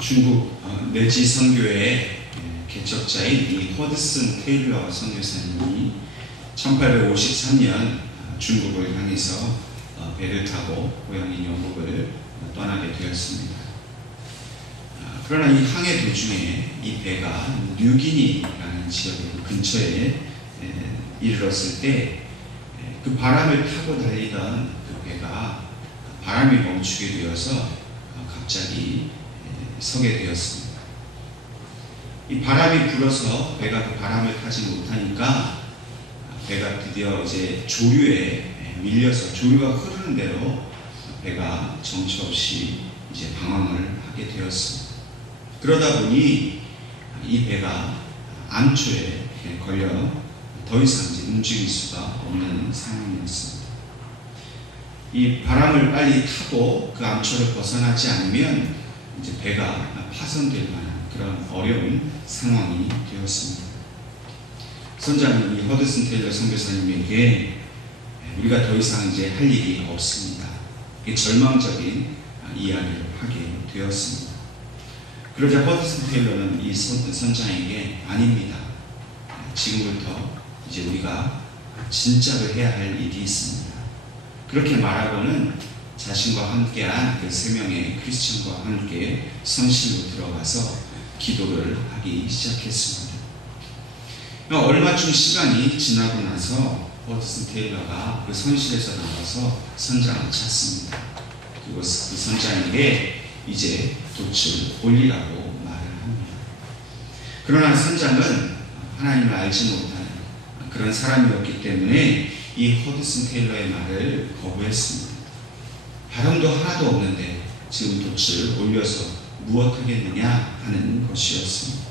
중국 내지 선교의 개척자인 이 허드슨 테일러 선교사님이 1853년 중국을 향해서 배를 타고 고향인 영국을 떠나게 되었습니다. 그러나 이 항해 도중에 이 배가 뉴기니라는 지역 근처에 이르렀을 때 그 바람을 타고 달리던 그 배가 바람이 멈추게 되어서 갑자기 서게 되었습니다. 이 바람이 불어서 배가 그 바람을 타지 못하니까 배가 드디어 이제 조류에 밀려서 조류가 흐르는 대로 배가 정처 없이 이제 방황을 하게 되었습니다. 그러다 보니 이 배가 암초에 걸려 더 이상 이제 움직일 수가 없는 상황이었습니다. 이 바람을 빨리 타고 그 암초를 벗어나지 않으면 이제 배가 파손될 만한 그런 어려운 상황이 되었습니다. 선장은 이 허드슨 테일러 선교사님에게 우리가 더 이상 이제 할 일이 없습니다. 절망적인 이야기를 하게 되었습니다. 그러자 허드슨 테일러는 이 선장에게 아닙니다. 지금부터 이제 우리가 진짜로 해야 할 일이 있습니다. 그렇게 말하고는 자신과 함께한 그 3명의 크리스천과 함께 선실로 들어가서 기도를 하기 시작했습니다. 얼마쯤 시간이 지나고 나서 허드슨 테일러가 그 선실에서 나와서 선장을 찾습니다. 그리고 그 선장에게 이제 돛을 올리라고 말을 합니다. 그러나 선장은 하나님을 알지 못하는 그런 사람이었기 때문에 이 허드슨 테일러의 말을 거부했습니다. 바람도 하나도 없는데 지금 돛을 올려서 무엇하겠느냐 하는 것이었습니다.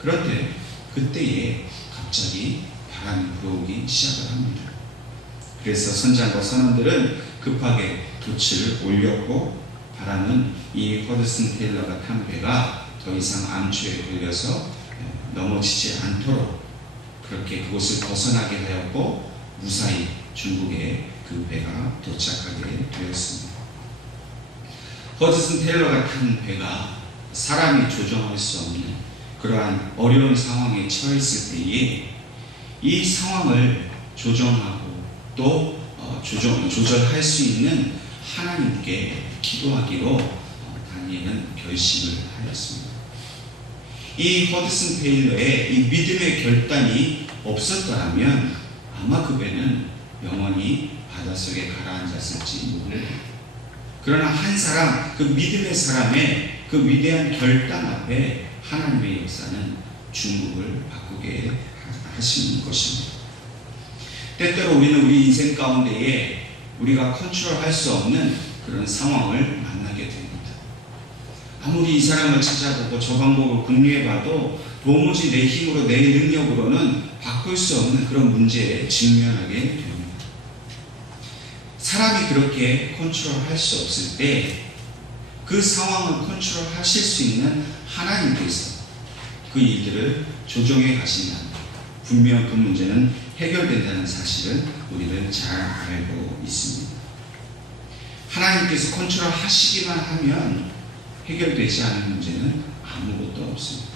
그런데 그때에 갑자기 바람이 불어오기 시작을 합니다. 그래서 선장과 선원들은 급하게 돛을 올렸고 바람은 이 허드슨 테일러가 탄 배가 더 이상 암초에 걸려서 넘어지지 않도록 그렇게 그곳을 벗어나게 하였고 무사히 중국에 그 배가 도착하게 되었습니다. 허드슨 테일러가 탄 배가 사람이 조정할 수 없는 그러한 어려운 상황에 처했을 때에 이 상황을 조정하고 또 조절할 수 있는 하나님께 기도하기로 다니엘은 결심을 하였습니다. 이 허드슨 테일러의 이 믿음의 결단이 없었더라면 아마 그 배는 영원히 바닷속에 가라앉았을지 모릅니다. 그러나 한 사람, 그 믿음의 사람의 그 위대한 결단 앞에 하나님의 역사는 중국을 바꾸게 하시는 것입니다. 때때로 우리는 우리 인생 가운데에 우리가 컨트롤할 수 없는 그런 상황을 만나게 됩니다. 아무리 이 사람을 찾아보고 저 방법을 궁리해봐도 도무지 내 힘으로 내 능력으로는 바꿀 수 없는 그런 문제에 직면하게 됩니다. 사람이 그렇게 컨트롤할 수 없을 때 그 상황을 컨트롤하실 수 있는 하나님께서 그 일들을 조정해 가신다면 분명 그 문제는 해결된다는 사실을 우리는 잘 알고 있습니다. 하나님께서 컨트롤 하시기만 하면 해결되지 않은 문제는 아무것도 없습니다.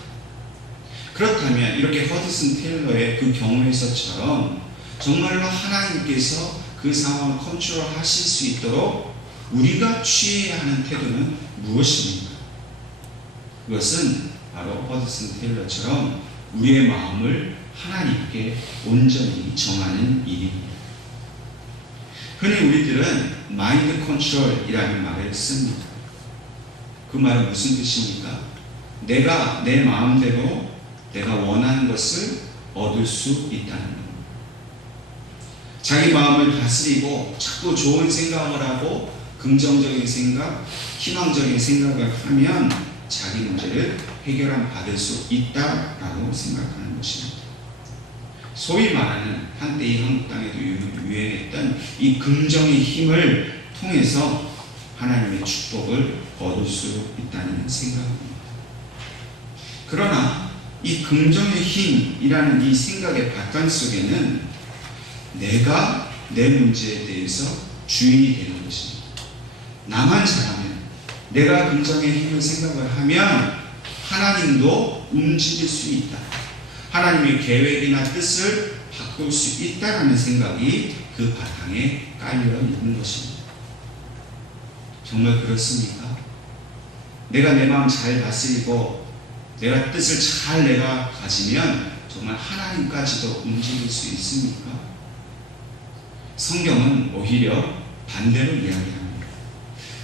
그렇다면 이렇게 허드슨 테일러의 그 경우에서처럼 정말로 하나님께서 그 상황을 컨트롤 하실 수 있도록 우리가 취해야 하는 태도는 무엇입니까? 그것은 바로 허드슨 테일러처럼 우리의 마음을 하나님께 온전히 정하는 일입니다. 흔히 우리들은 마인드 컨트롤이라는 말을 씁니다. 그 말은 무슨 뜻입니까? 내가 내 마음대로 내가 원하는 것을 얻을 수 있다는 겁니다. 자기 마음을 다스리고 자꾸 좋은 생각을 하고 긍정적인 생각, 희망적인 생각을 하면 자기 문제를 해결함 받을 수 있다라고 생각하는 것입니다. 소위 말하는 한때 이 한국 땅에도 유행했던 이 긍정의 힘을 통해서 하나님의 축복을 얻을 수 있다는 생각입니다. 그러나 이 긍정의 힘이라는 이 생각의 바탕 속에는 내가 내 문제에 대해서 주인이 되는 것입니다. 나만 잘하면 내가 긍정의 힘을 생각을 하면 하나님도 움직일 수 있다. 하나님의 계획이나 뜻을 바꿀 수 있다라는 생각이 그 바탕에 깔려 있는 것입니다. 정말 그렇습니까? 내가 내 마음 잘 다스리고 내가 뜻을 잘 내가 가지면 정말 하나님까지도 움직일 수 있습니까? 성경은 오히려 반대로 이야기합니다.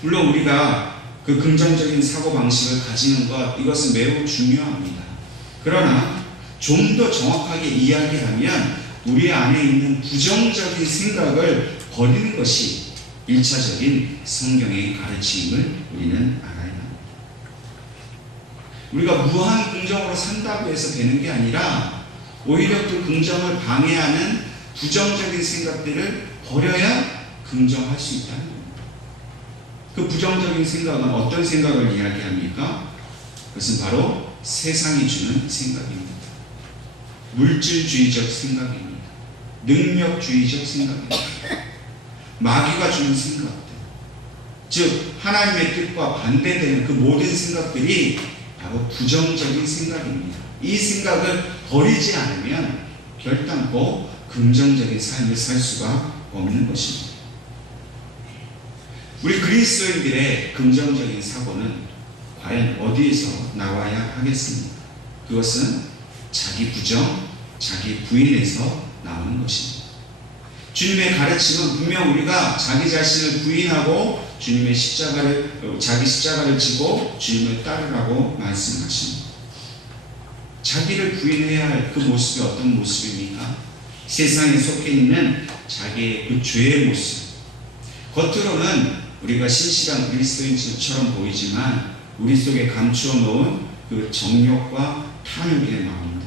물론 우리가 그 긍정적인 사고방식을 가지는 것, 이것은 매우 중요합니다. 그러나 좀 더 정확하게 이야기하면 우리 안에 있는 부정적인 생각을 버리는 것이 1차적인 성경의 가르침을 우리는 알아야 합니다. 우리가 무한 긍정으로 산다고 해서 되는 게 아니라 오히려 그 긍정을 방해하는 부정적인 생각들을 버려야 긍정할 수 있다는 겁니다. 그 부정적인 생각은 어떤 생각을 이야기합니까? 그것은 바로 세상이 주는 생각입니다. 물질주의적 생각입니다. 능력주의적 생각입니다. 마귀가 주는 생각들, 즉 하나님의 뜻과 반대되는 그 모든 생각들이 바로 부정적인 생각입니다. 이 생각을 버리지 않으면 결단코 긍정적인 삶을 살 수가 없는 것입니다. 우리 그리스도인들의 긍정적인 사고는 과연 어디에서 나와야 하겠습니까? 그것은 자기 부정, 자기 부인에서 나오는 것입니다. 주님의 가르침은 분명 우리가 자기 자신을 부인하고 주님의 자기 십자가를 지고 주님을 따르라고 말씀하십니다. 자기를 부인해야 할 그 모습이 어떤 모습입니까? 세상에 속해 있는 자기의 그 죄의 모습. 겉으로는 우리가 신실한 그리스도인처럼 보이지만 우리 속에 감추어 놓은 그 정욕과 탐욕의 마음들,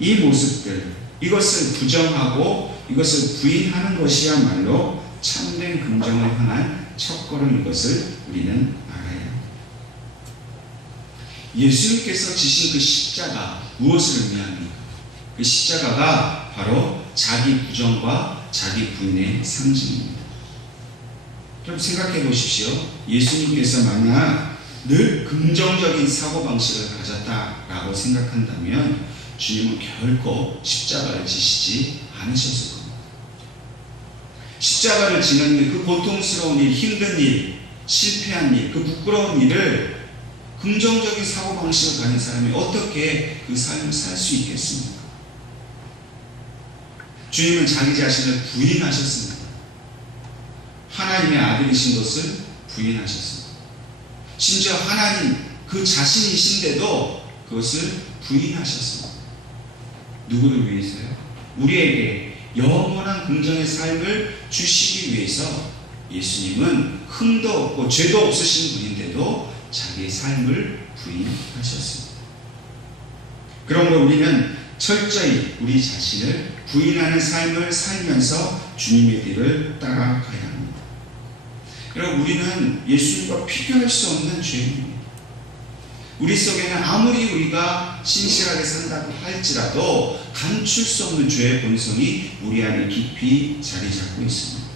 이 모습들, 이것을 부정하고 이것을 부인하는 것이야말로 참된 긍정을 향한 첫걸음인 것을 우리는 알아야 합니다. 예수님께서 지신 그 십자가, 무엇을 의미합니까? 그 십자가가 바로 자기 부정과 자기 부인의 상징입니다. 좀 생각해 보십시오. 예수님께서 만약 늘 긍정적인 사고방식을 가졌다라고 생각한다면 주님은 결코 십자가를 지시지 않으셨을 겁니다. 십자가를 지는 일, 그 고통스러운 일, 힘든 일, 실패한 일, 그 부끄러운 일을 긍정적인 사고방식을 가진 사람이 어떻게 그 삶을 살 수 있겠습니까? 주님은 자기 자신을 부인하셨습니다. 하나님의 아들이신 것을 부인하셨습니다. 심지어 하나님 그 자신이신데도 그것을 부인하셨습니다. 누구를 위해서요? 우리에게 영원한 긍정의 삶을 주시기 위해서 예수님은 흠도 없고 죄도 없으신 분인데도 자기의 삶을 부인하셨습니다. 그러므로 우리는 철저히 우리 자신을 부인하는 삶을 살면서 주님의 길을 따라가야 합니다. 여러분, 우리는 예수님과 비교할 수 없는 죄인입니다. 우리 속에는 아무리 우리가 신실하게 산다고 할지라도 감출 수 없는 죄의 본성이 우리 안에 깊이 자리 잡고 있습니다.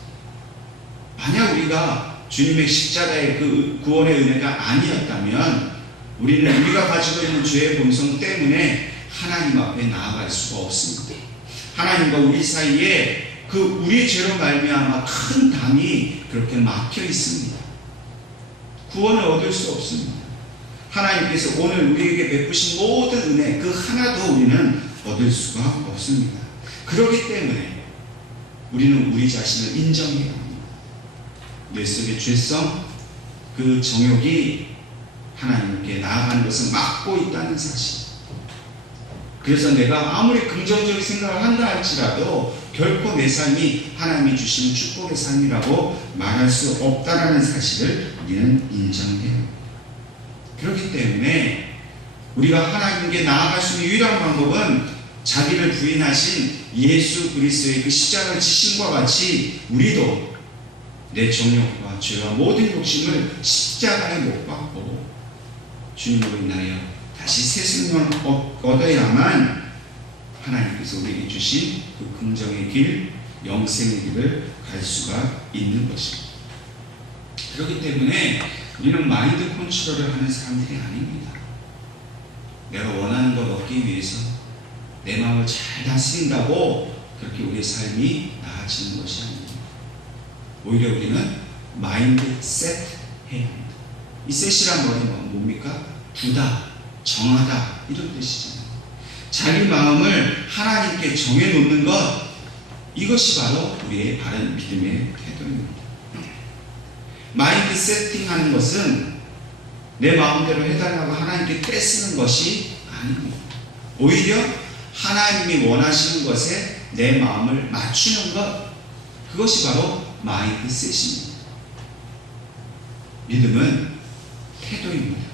만약 우리가 주님의 십자가의 그 구원의 은혜가 아니었다면 우리는 우리가 가지고 있는 죄의 본성 때문에 하나님 앞에 나아갈 수가 없습니다. 하나님과 우리 사이에 그 우리 죄로 말미암아 큰 담이 그렇게 막혀 있습니다. 구원을 얻을 수 없습니다. 하나님께서 오늘 우리에게 베푸신 모든 은혜 그 하나도 우리는 얻을 수가 없습니다. 그렇기 때문에 우리는 우리 자신을 인정해야 합니다. 내 속의 죄성, 그 정욕이 하나님께 나아가는 것을 막고 있다는 사실. 그래서 내가 아무리 긍정적인 생각을 한다 할지라도 결코 내 삶이 하나님이 주시는 축복의 삶이라고 말할 수 없다는 사실을 우리는 인정해야 합니다. 그렇기 때문에 우리가 하나님께 나아갈 수 있는 유일한 방법은 자기를 부인하신 예수 그리스도의 그 십자가를 지심과 같이 우리도 내 정욕과 죄와 모든 욕심을 십자가에 못 박고 주님으로 인하여 다시 새 생명을 얻어야만 하나님께서 우리에게 주신 그 긍정의 길, 영생의 길을 갈 수가 있는 것입니다. 그렇기 때문에 우리는 마인드 컨트롤을 하는 사람들이 아닙니다. 내가 원하는 걸 얻기 위해서 내 마음을 잘 다스린다고 그렇게 우리의 삶이 나아지는 것이 아닙니다. 오히려 우리는 마인드 셋 해야 합니다. 이 셋이란 말이 뭡니까? 두다, 정하다 이런 뜻이잖아요. 자기 마음을 하나님께 정해놓는 것, 이것이 바로 우리의 바른 믿음의 태도입니다. 마인드 세팅하는 것은 내 마음대로 해달라고 하나님께 떼쓰는 것이 아닙니다. 오히려 하나님이 원하시는 것에 내 마음을 맞추는 것, 그것이 바로 마인드 셋입니다. 믿음은 태도입니다.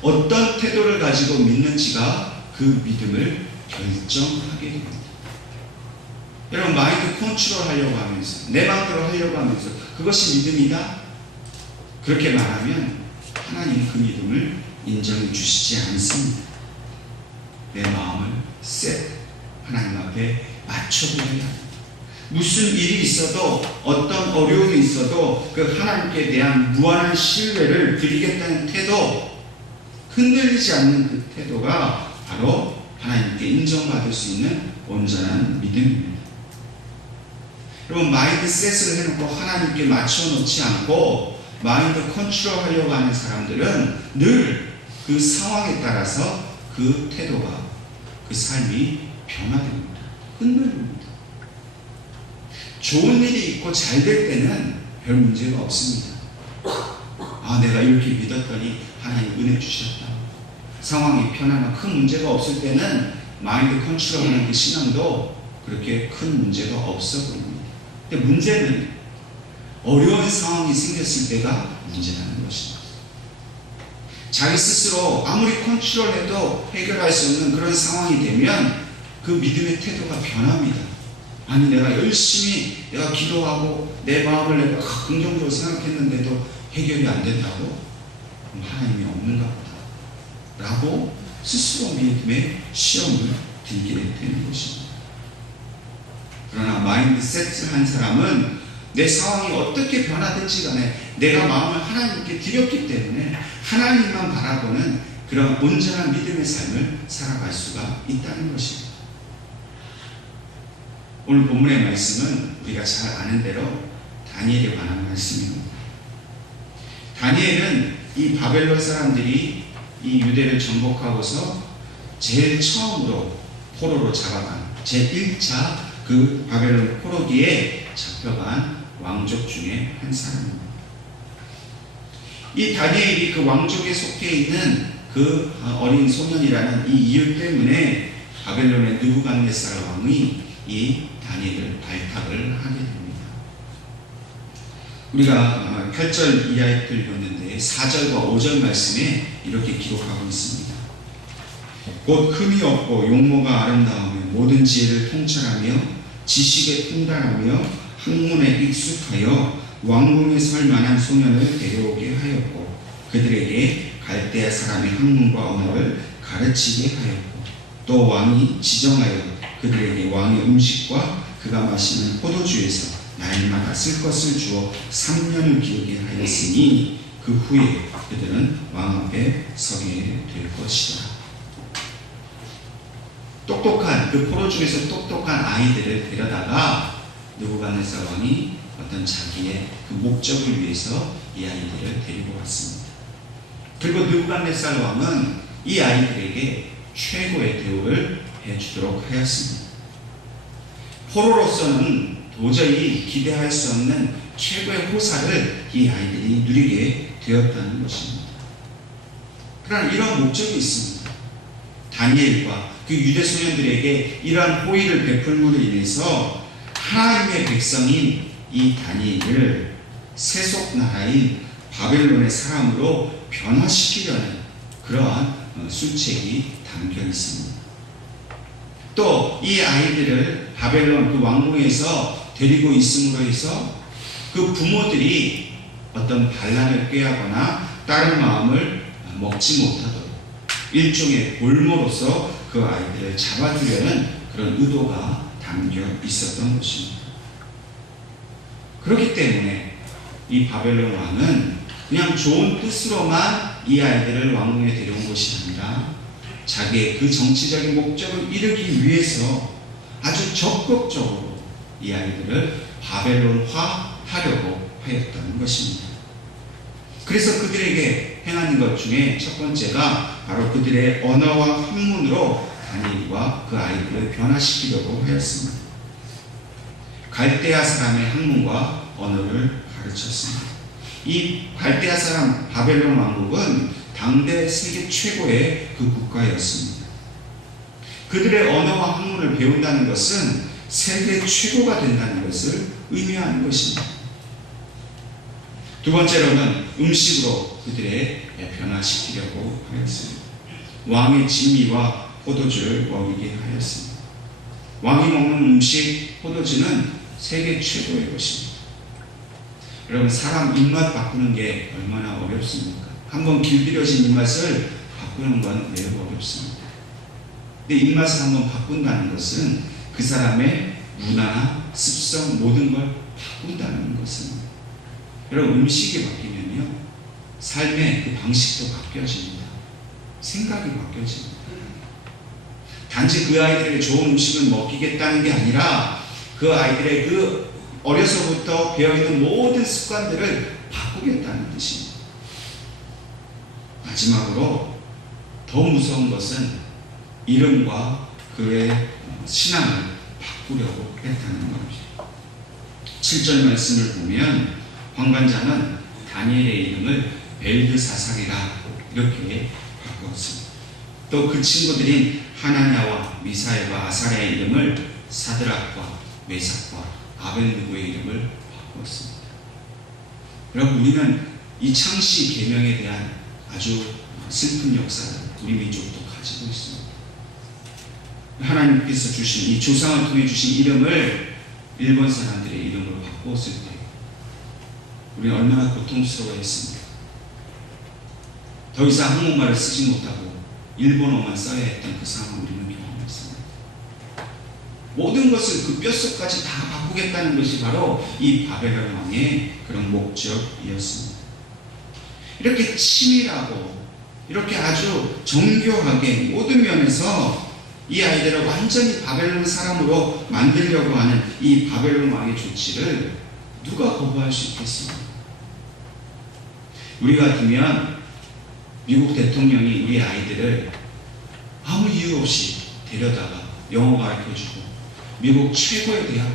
어떤 태도를 가지고 믿는지가 그 믿음을 결정하게 됩니다. 여러분, 마인드 컨트롤 하려고 하면서, 내 마음대로 하려고 하면서 그것이 믿음이다? 그렇게 말하면 하나님은 그 믿음을 인정해 주시지 않습니다. 내 마음을 하나님 앞에 맞춰보려야 합니다. 무슨 일이 있어도, 어떤 어려움이 있어도 그 하나님께 대한 무한한 신뢰를 드리겠다는 태도, 흔들리지 않는 그 태도가 바로 하나님께 인정받을 수 있는 온전한 믿음입니다. 여러분, 마인드셋을 해놓고 하나님께 맞춰놓지 않고 마인드 컨트롤 하려고 하는 사람들은 늘 그 상황에 따라서 그 태도가, 그 삶이 변화됩니다. 흔들립니다. 좋은 일이 있고 잘 될 때는 별 문제가 없습니다. 내가 이렇게 믿었더니 하나님 은혜 주셨다. 상황이 편하나 큰 문제가 없을 때는 마인드 컨트롤하는 그 신앙도 그렇게 큰 문제가 없어 보입니다. 근데 문제는 어려운 상황이 생겼을 때가 문제라는 것입니다. 자기 스스로 아무리 컨트롤해도 해결할 수 없는 그런 상황이 되면 그 믿음의 태도가 변합니다. 아니, 내가 열심히 내가 기도하고 내 마음을 내가 긍정적으로 생각했는데도 해결이 안 된다고? 그럼 하나님이 없는가 보다 라고 스스로 믿음의 시험을 들게 되는 것입니다. 그러나 마인드 세트를 한 사람은 내 상황이 어떻게 변화될지 간에 내가 마음을 하나님께 드렸기 때문에 하나님만 바라보는 그런 온전한 믿음의 삶을 살아갈 수가 있다는 것입니다. 오늘 본문의 말씀은 우리가 잘 아는 대로 다니엘에 관한 말씀입니다. 다니엘은 이 바벨론 사람들이 이 유대를 정복하고서 제일 처음으로 포로로 잡아간 제1차 그 바벨론 포로기에 잡혀간 왕족 중에 한 사람입니다. 이 다니엘이 그 왕족에 속해 있는 그 어린 소년이라는 이 이유 때문에 바벨론의 느부갓네살 왕이 이 다니엘을 발탁을 하게 됩니다. 우리가 8절 이하에 읽었는데 4절과 5절 말씀에 이렇게 기록하고 있습니다. 곧 흠이 없고 용모가 아름다우며 모든 지혜를 통찰하며 지식에 통달하며 학문에 익숙하여 왕궁에 설 만한 소년을 데려오게 하였고 그들에게 갈대아 사람의 학문과 언어를 가르치게 하였고 또 왕이 지정하여 그들에게 왕의 음식과 그가 마시는 포도주에서 날마다 쓸 것을 주어 3년을 기르게 하였으니 그 후에 그들은 왕 앞에 서게 될 것이다. 똑똑한 그 포로 중에서 똑똑한 아이들을 데려다가 느부갓네살 왕이 어떤 자기의 그 목적을 위해서 이 아이들을 데리고 왔습니다. 그리고 느부갓네살 왕은 이 아이들에게 최고의 대우를 해주도록 하였습니다. 포로로서는 도저히 기대할 수 없는 최고의 호사를 이 아이들이 누리게 되었다는 것입니다. 그러나 이런 목적이 있습니다. 다니엘과 그 유대 소년들에게 이러한 호의를 베풀므로 인해서 하나님의 백성인 이 다니엘을 세속 나라인 바벨론의 사람으로 변화시키려는 그러한 술책이 담겨 있습니다. 또 이 아이들을 바벨론 그 왕궁에서 데리고 있음으로 해서 그 부모들이 어떤 반란을 꾀하거나 다른 마음을 먹지 못하도록 일종의 볼모로서 그 아이들을 잡아주려는 그런 의도가 담겨 있었던 것입니다. 그렇기 때문에 이 바벨론 왕은 그냥 좋은 뜻으로만 이 아이들을 왕궁에 데려온 것이 아니라 자기의 그 정치적인 목적을 이루기 위해서 아주 적극적으로 이 아이들을 바벨론화 하려고 하였던 것입니다. 그래서 그들에게 행하는 것 중에 첫 번째가 바로 그들의 언어와 학문으로 다니엘과 그 아이들을 변화시키려고 하였습니다. 갈대아 사람의 학문과 언어를 가르쳤습니다. 이 갈대아 사람 바벨론 왕국은 당대 세계 최고의 그 국가였습니다. 그들의 언어와 학문을 배운다는 것은 세계 최고가 된다는 것을 의미하는 것입니다. 두 번째로는 음식으로 그들의 변화시키려고 하였습니다. 왕의 진미와 포도주를 먹이게 하였습니다. 왕이 먹는 음식, 포도주는 세계 최고의 것입니다. 여러분, 사람 입맛 바꾸는 게 얼마나 어렵습니까? 한번 길들여진 입맛을 바꾸는 건 매우 어렵습니다. 근데 입맛을 한번 바꾼다는 것은 그 사람의 문화나 습성 모든 걸 바꾼다는 것입니다. 여러분, 음식이 바뀌면요, 삶의 그 방식도 바뀌어집니다. 생각이 바뀌어집니다. 단지 그 아이들에게 좋은 음식을 먹이겠다는 게 아니라 그 아이들의 그 어려서부터 배어있는 모든 습관들을 바꾸겠다는 뜻입니다. 마지막으로 더 무서운 것은 이름과 그의 신앙을 바꾸려고 했다는 겁니다. 7절 말씀을 보면 환관장은 다니엘의 이름을 벨드사살이라 이렇게 바꾸었습니다. 또 그 친구들인 하나냐와 미사엘과 아사랴의 이름을 사드락과 메삭과 아벤느고의 이름을 바꾸었습니다. 여러분, 우리는 이 창시 계명에 대한 아주 슬픈 역사를 우리 민족도 가지고 있습니다. 하나님께서 주신 이 조상을 통해 주신 이름을 일본 사람들의 이름으로 바꾸었을 때 우리는 얼마나 고통스러워했습니까? 더 이상 한국말을 쓰지 못하고 일본어만 써야 했던 그 상황을 우리는 경험했습니다. 모든 것을 그 뼛속까지 다 바꾸겠다는 것이 바로 이 바벨론 왕의 그런 목적이었습니다. 이렇게 치밀하고 이렇게 아주 정교하게 모든 면에서 이 아이들을 완전히 바벨론 사람으로 만들려고 하는 이 바벨론 왕의 조치를 누가 거부할 수 있겠습니까? 우리 같으면 미국 대통령이 우리 아이들을 아무 이유 없이 데려다가 영어 가르쳐주고 미국 최고의 대학,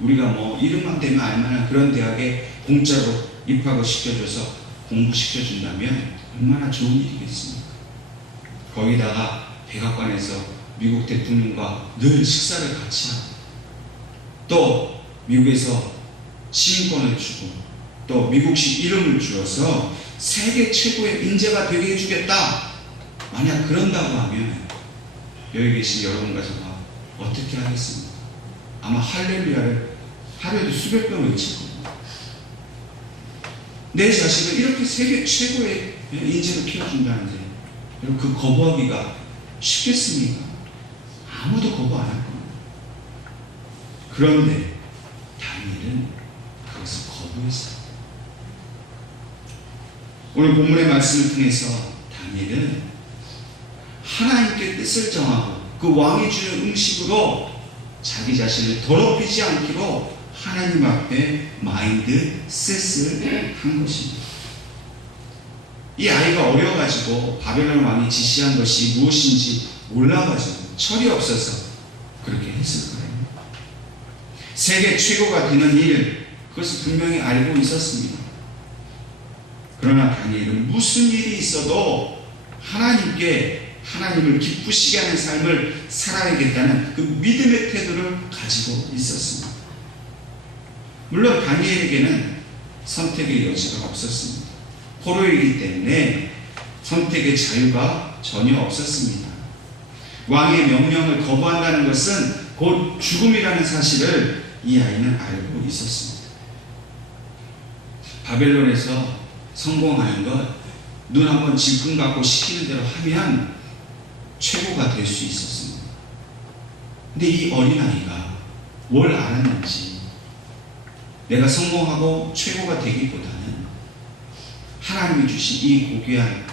우리가 뭐 이름만 대면 알만한 그런 대학에 공짜로 입학을 시켜줘서 공부시켜준다면 얼마나 좋은 일이겠습니까? 거기다가 백악관에서 미국 대통령과 늘 식사를 같이 하고 또 미국에서 시민권을 주고 또 미국식 이름을 주어서 세계 최고의 인재가 되게 해주겠다. 만약 그런다고 하면 여기 계신 여러분 가서가 어떻게 하겠습니까? 아마 할렐루야를 하루에도 수백 번 외칠 겁니다. 내 자식을 이렇게 세계 최고의 인재로 키워준다는데 여러분, 그 거부하기가 쉽겠습니까? 아무도 거부 안 할 겁니다. 그런데 다니엘은 그것을 거부했어요. 오늘 본문의 말씀을 통해서 다니엘은 하나님께 뜻을 정하고 그 왕이 주는 음식으로 자기 자신을 더럽히지 않기로 하나님 앞에 마인드셋을 한 것입니다. 이 아이가 어려가지고 바벨론 왕이 지시한 것이 무엇인지 몰라가지고 철이 없어서 그렇게 했을 거예요. 세계 최고가 되는 일, 그것을 분명히 알고 있었습니다. 그러나 다니엘은 무슨 일이 있어도 하나님을 기쁘시게 하는 삶을 살아야겠다는 그 믿음의 태도를 가지고 있었습니다. 물론 다니엘에게는 선택의 여지가 없었습니다. 포로이기 때문에 선택의 자유가 전혀 없었습니다. 왕의 명령을 거부한다는 것은 곧 죽음이라는 사실을 이 아이는 알고 있었습니다. 바벨론에서 성공하는 것, 눈 한번 질끈 감고 시키는 대로 하면 최고가 될 수 있었습니다. 근데 이 어린아이가 뭘 알았는지 내가 성공하고 최고가 되기보다는 하나님이 주신 이 고귀한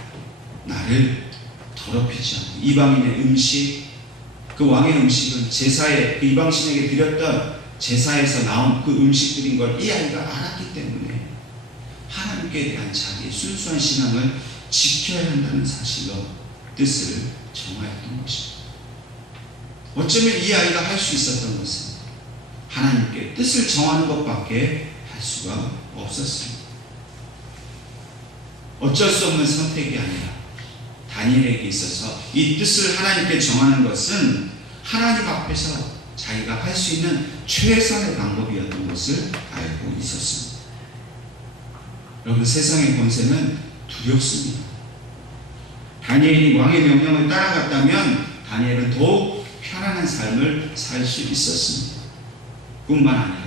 나를 더럽히지 않고 이방인의 음식, 그 왕의 음식은 제사에 그 이방신에게 드렸던 제사에서 나온 그 음식들인 걸 이 아이가 알았기 때문에 하나님께 대한 자기의 순수한 신앙을 지켜야 한다는 사실로 뜻을 정하였던 것입니다. 어쩌면 이 아이가 할 수 있었던 것은 하나님께 뜻을 정하는 것밖에 할 수가 없었습니다. 어쩔 수 없는 선택이 아니라 다니엘에게 있어서 이 뜻을 하나님께 정하는 것은 하나님 앞에서 자기가 할 수 있는 최선의 방법이었던 것을 알고 있었습니다. 여러분, 세상의 권세는 두렵습니다. 다니엘이 왕의 명령을 따라갔다면 다니엘은 더욱 편안한 삶을 살 수 있었습니다. 뿐만 아니라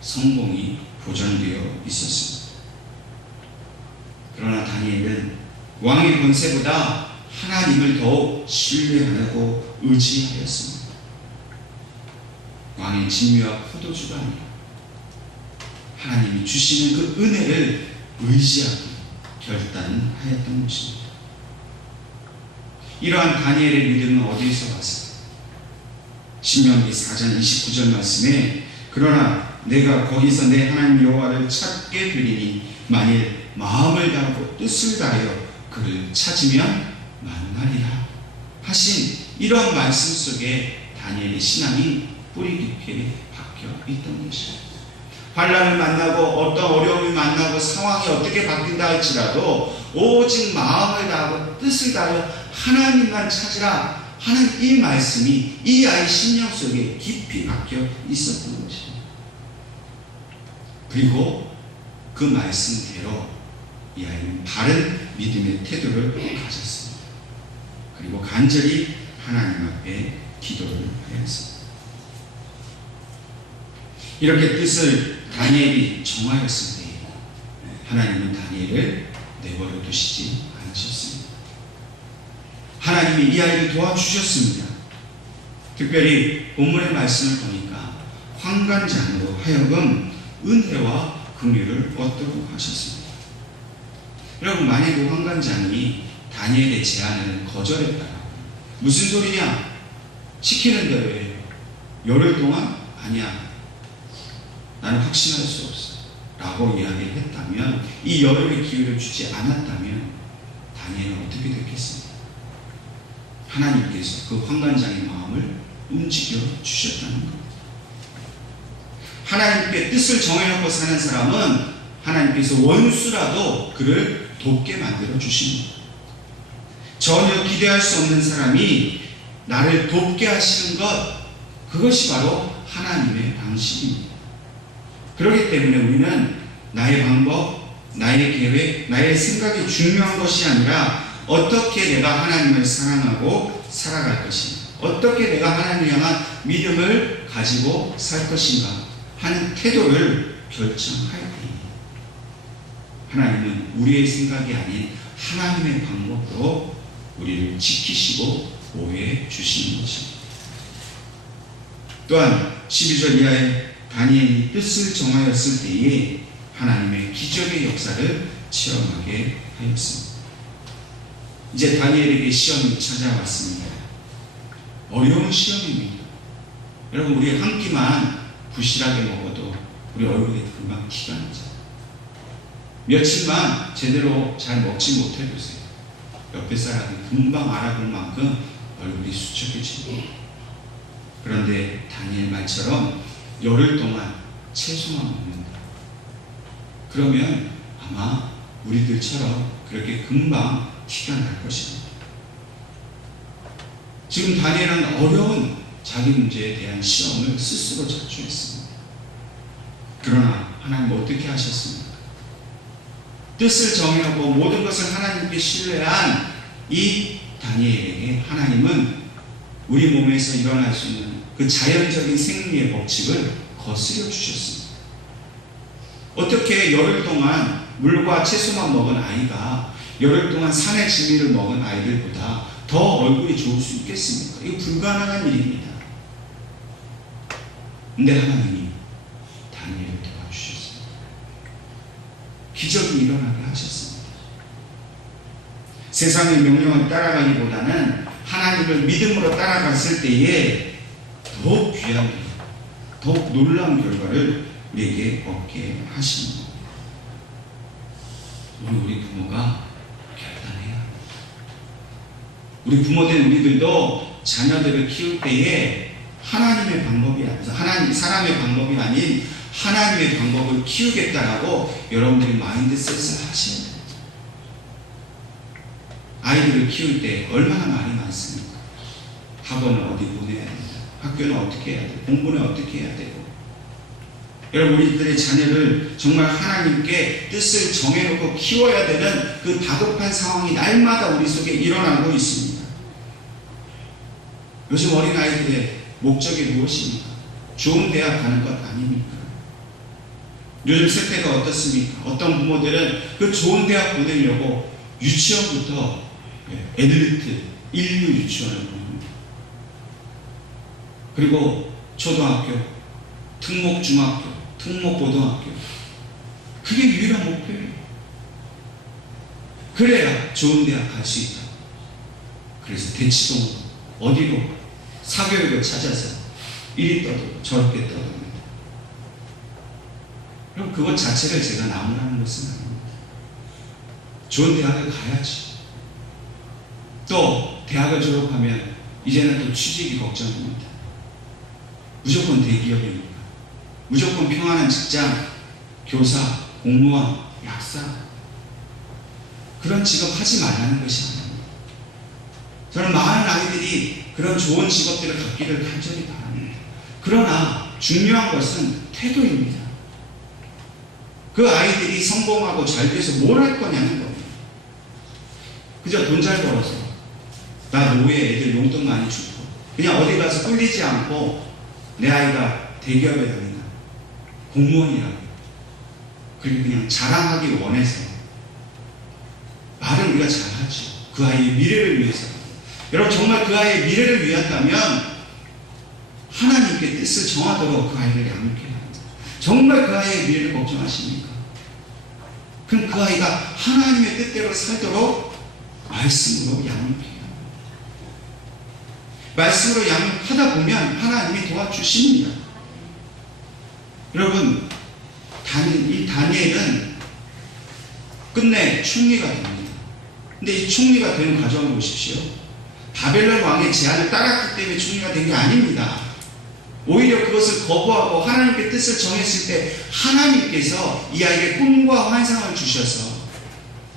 성공이 보장되어 있었습니다. 그러나 다니엘은 왕의 권세보다 하나님을 더욱 신뢰하고 의지하였습니다. 왕의 진미와 포도주가 아니라 하나님이 주시는 그 은혜를 의지하고 결단하였던 것입니다. 이러한 다니엘의 믿음은 어디에서 왔을까? 신명기 4장 29절 말씀에 그러나 내가 거기서 내 하나님 여호와를 찾게 되리니 만일 마음을 다하고 뜻을 다하여 그를 찾으면 만나리라 하신 이러한 말씀 속에 다니엘의 신앙이 뿌리 깊이 박혀 있던 것입니다. 환난을 만나고 어떤 어려움을 만나고 상황이 어떻게 바뀐다 할지라도 오직 마음을 다하고 뜻을 다하여 하나님만 찾으라 하는 이 말씀이 이 아이 심령 속에 깊이 박혀 있었던 것입니다. 그리고 그 말씀대로 이 아이는 바른 믿음의 태도를 가졌습니다. 그리고 간절히 하나님 앞에 기도를 하였습니다. 이렇게 뜻을 다니엘이 정하였을 때 하나님은 다니엘을 내버려 두시지 않으셨습니다. 하나님이 이 아이를 도와주셨습니다. 특별히 본문의 말씀을 보니까 환관장으로 하여금 은혜와 긍휼을 얻도록 하셨습니다. 여러분, 만약 그 환관장이 다니엘의 제안을 거절했다면 무슨 소리냐? 시키는 대로 해. 열흘 동안? 아니야. 나는 확신할 수 없어 라고 이야기를 했다면, 이 열흘의 기회를 주지 않았다면 다니엘은 어떻게 됐겠습니까? 하나님께서 그 환관장의 마음을 움직여 주셨다는 것. 하나님께 뜻을 정해놓고 사는 사람은 하나님께서 원수라도 그를 돕게 만들어 주십니다. 전혀 기대할 수 없는 사람이 나를 돕게 하시는 것, 그것이 바로 하나님의 방식입니다. 그렇기 때문에 우리는 나의 방법, 나의 계획, 나의 생각이 중요한 것이 아니라 어떻게 내가 하나님을 사랑하고 살아갈 것인가, 어떻게 내가 하나님을 향한 믿음을 가지고 살 것인가 하는 태도를 결정할 때입니다. 하나님은 우리의 생각이 아닌 하나님의 방법으로 우리를 지키시고 보호해 주시는 것입니다. 또한 12절 이하에 다니엘이 뜻을 정하였을 때에 하나님의 기적의 역사를 체험하게 하였습니다. 이제 다니엘에게 시험이 찾아왔습니다. 어려운 시험입니다. 여러분, 우리 한 끼만 부실하게 먹어도 우리 얼굴에 금방 티가 나죠. 며칠만 제대로 잘 먹지 못해보세요. 옆에 사람이 금방 알아볼 만큼 얼굴이 수척해집니다. 그런데 다니엘 말처럼 열흘 동안 채소만 먹는다. 그러면 아마 우리들처럼 그렇게 금방 티가 날 것입니다. 지금 다니엘은 어려운 자기 문제에 대한 시험을 스스로 자초했습니다. 그러나 하나님 어떻게 하셨습니까? 뜻을 정해놓고 모든 것을 하나님께 신뢰한 이 다니엘에게 하나님은 우리 몸에서 일어날 수 있는 그 자연적인 생리의 법칙을 거스려 주셨습니다. 어떻게 열흘 동안 물과 채소만 먹은 아이가 열흘 동안 산의 진미를 먹은 아이들보다 더 얼굴이 좋을 수 있겠습니까? 이거 불가능한 일입니다. 근데 하나님이 다니엘을 도와주셨습니다. 기적이 일어나게 하셨습니다. 세상의 명령을 따라가기보다는 하나님을 믿음으로 따라갔을 때에 더욱 귀한, 더욱 놀라운 결과를 우리에게 얻게 하십니다. 우리 부모가 결단해야 합니다. 우리 부모된 우리들도 자녀들을 키울 때에 하나님의 방법이 아니라 사람의 방법이 아닌 하나님의 방법을 키우겠다라고 여러분들이 마인드셋을 하셔야 돼요. 아이들을 키울 때 얼마나 말이 많습니까? 학원을 어디 보내야 된다. 학교는 어떻게 해야 되고 공부는 어떻게 해야 되고. 여러분, 우리들의 자녀를 정말 하나님께 뜻을 정해놓고 키워야 되는 그 다급한 상황이 날마다 우리 속에 일어나고 있습니다. 요즘 어린아이들의 목적이 무엇입니까? 좋은 대학 가는 것 아닙니까? 요즘 세태가 어떻습니까? 어떤 부모들은 그 좋은 대학 보내려고 유치원부터 애들리트 인류 유치원을 보냅니다. 그리고 초등학교, 특목중학교, 특목고등학교, 그게 유일한 목표예요. 그래야 좋은 대학 갈 수 있다. 그래서 대치동 어디로 사교육을 찾아서 이리 떠들고 저렇게 떠듭니다. 그럼 그것 자체를 제가 나무라는 것은 아닙니다. 좋은 대학을 가야지. 또 대학을 졸업하면 이제는 또 취직이 걱정입니다. 무조건 대기업입니까? 무조건 평안한 직장, 교사, 공무원, 약사, 그런 직업 하지 말라는 것이 아닙니다. 저는 많은 아이들이 그런 좋은 직업들을 갖기를 간절히 바랍니다. 그러나 중요한 것은 태도입니다. 그 아이들이 성공하고 잘 돼서 뭘 할 거냐는 겁니다. 그저 돈 잘 벌어서 나 노예 애들 용돈 많이 주고 그냥 어디 가서 꿀리지 않고 내 아이가 대기업에 다닌다, 공무원이라고, 그리고 그냥 자랑하기 원해서 말은 우리가 잘하죠. 그 아이의 미래를 위해서. 여러분, 정말 그 아이의 미래를 위한다면 하나님께 뜻을 정하도록 그 아이를 양육해야 합니다. 정말 그 아이의 미래를 걱정하십니까? 그럼 그 아이가 하나님의 뜻대로 살도록 말씀으로 양육해야 합니다. 말씀으로 양육하다 보면 하나님이 도와주십니다. 여러분, 이 다니엘은 끝내 총리가 됩니다. 근데 이 총리가 되는 과정을 보십시오. 바벨론 왕의 제안을 따랐기 때문에 총리가 된 게 아닙니다. 오히려 그것을 거부하고 하나님께 뜻을 정했을 때 하나님께서 이 아이에게 꿈과 환상을 주셔서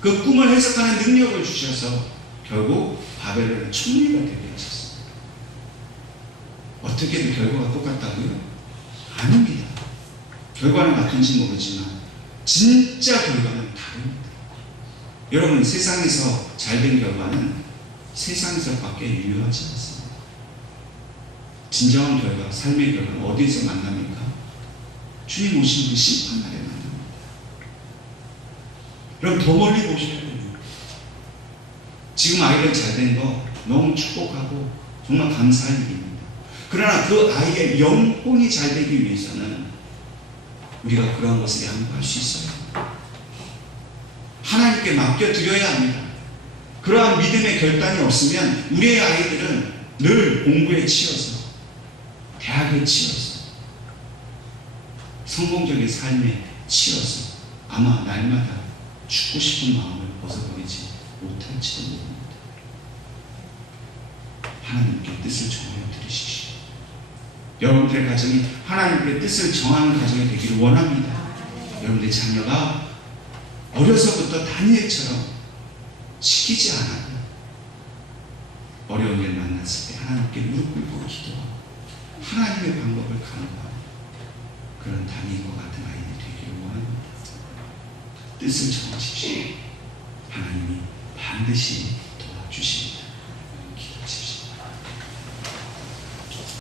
그 꿈을 해석하는 능력을 주셔서 결국 바벨론의 총리가 되게 하셨습니다. 어떻게든 결과가 똑같다고요? 아닙니다. 결과는 같은지 모르지만 진짜 결과는 다릅니다. 여러분, 세상에서 잘된 결과는 세상에서밖에 유효하지 않습니다. 진정한 결과, 삶의 결과는 어디에서 만납니까? 주님 오신 그 심판날에 만납니다. 그럼 더 멀리 보셔야 돼요. 지금 아이가 잘된 거 너무 축복하고 정말 감사할 일입니다. 그러나 그 아이의 영혼이 잘 되기 위해서는 우리가 그러한 것을 양보할 수 있어요. 하나님께 맡겨드려야 합니다. 그러한 믿음의 결단이 없으면 우리의 아이들은 늘 공부에 치여서, 대학에 치여서, 성공적인 삶에 치여서 아마 날마다 죽고 싶은 마음을 벗어버리지 못할지도 모릅니다. 하나님께 뜻을 정하여 들으십시오. 여러분들의 가정이 하나님께 뜻을 정하는 가정이 되기를 원합니다. 여러분들의 자녀가 어려서부터 다니엘처럼 시키지 않아도 어려운 일 만났을 때 하나님께 무릎 꿇고 기도하고 하나님의 방법을 간구하고 그런 다니엘과 같은 아이들이 되기를 원합니다. 뜻을 정하십시오. 하나님이 반드시 도와주십니다.